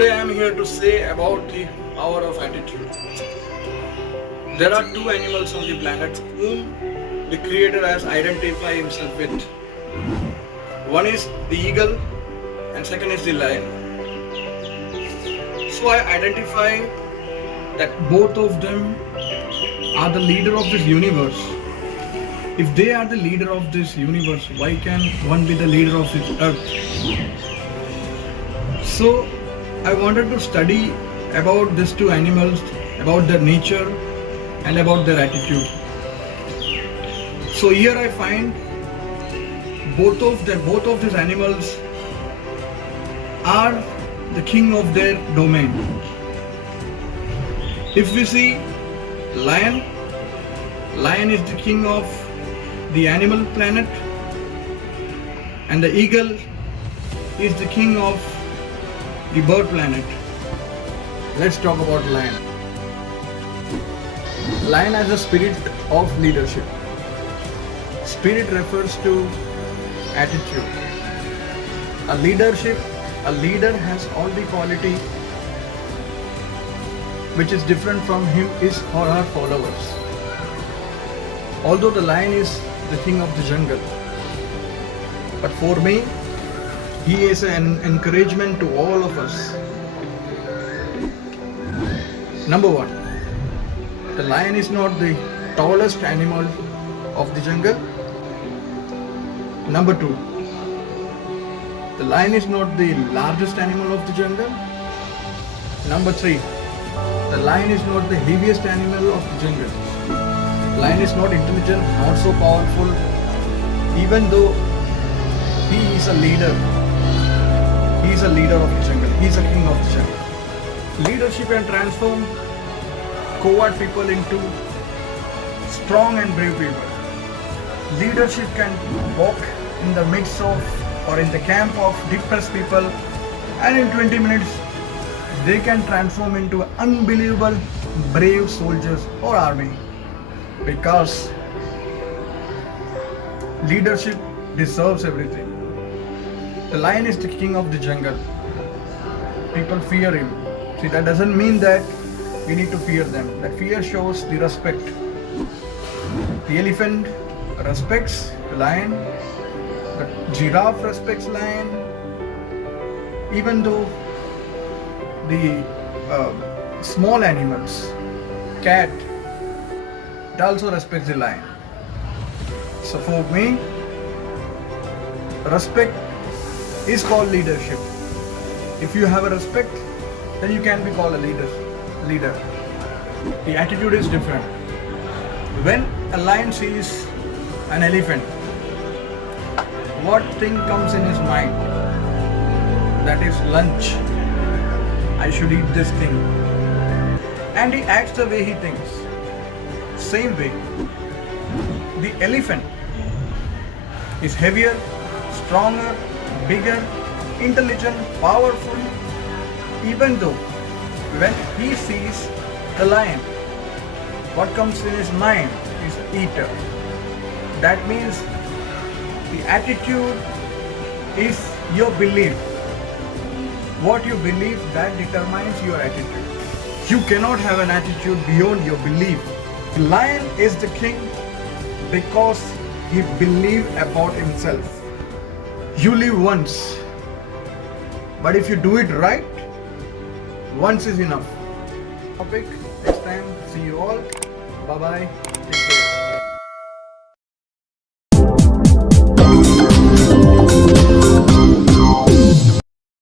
Today I am here to say about the power of attitude. There are two animals on the planet whom the Creator has identified himself with. One is the eagle and second is the lion. So I identify that both of them are the leader of this universe. If they are the leader of this universe, why can one be the leader of this earth? So I wanted to study about these two animals, about their nature and about their attitude. So here I find both of these animals are the king of their domain. If we see lion is the king of the animal planet, and the eagle is the king of the bird planet. Let's talk about lion. Lion has a spirit of leadership. Spirit refers to attitude. A leader has all the quality which is different from his or her followers. Although the lion is the king of the jungle, but for me, he is an encouragement to all of us. Number one, the lion is not the tallest animal of the jungle. Number two, the lion is not the largest animal of the jungle. Number three, the lion is not the heaviest animal of the jungle. Lion is not intelligent, not so powerful, even though he is a leader. He is a leader of the jungle. He is a king of the jungle. Leadership can transform coward people into strong and brave people. Leadership can walk in the midst of or in the camp of depressed people, and in 20 minutes they can transform into unbelievable brave soldiers or army. Because leadership deserves everything. The lion is the king of the jungle. People fear him. See, that doesn't mean that we need to fear them. That fear shows the respect. The elephant respects the lion. The giraffe respects lion. Even though the small animals, cat, it also respects the lion. So for me, respect is called leadership. If you have a respect, then you can be called a leader. The attitude is different. When a lion sees an elephant, what thing comes in his mind? That is lunch. I should eat this thing. And he acts the way he thinks. Same way, the elephant is heavier, stronger, bigger, intelligent, powerful, even though when he sees the lion, what comes in his mind is eater. That means the attitude is your belief. What you believe, that determines your attitude. You cannot have an attitude beyond your belief. The lion is the king because he believes about himself. You live once, but if you do it right, once is enough. Topic next time. See you all. Bye bye. Take care.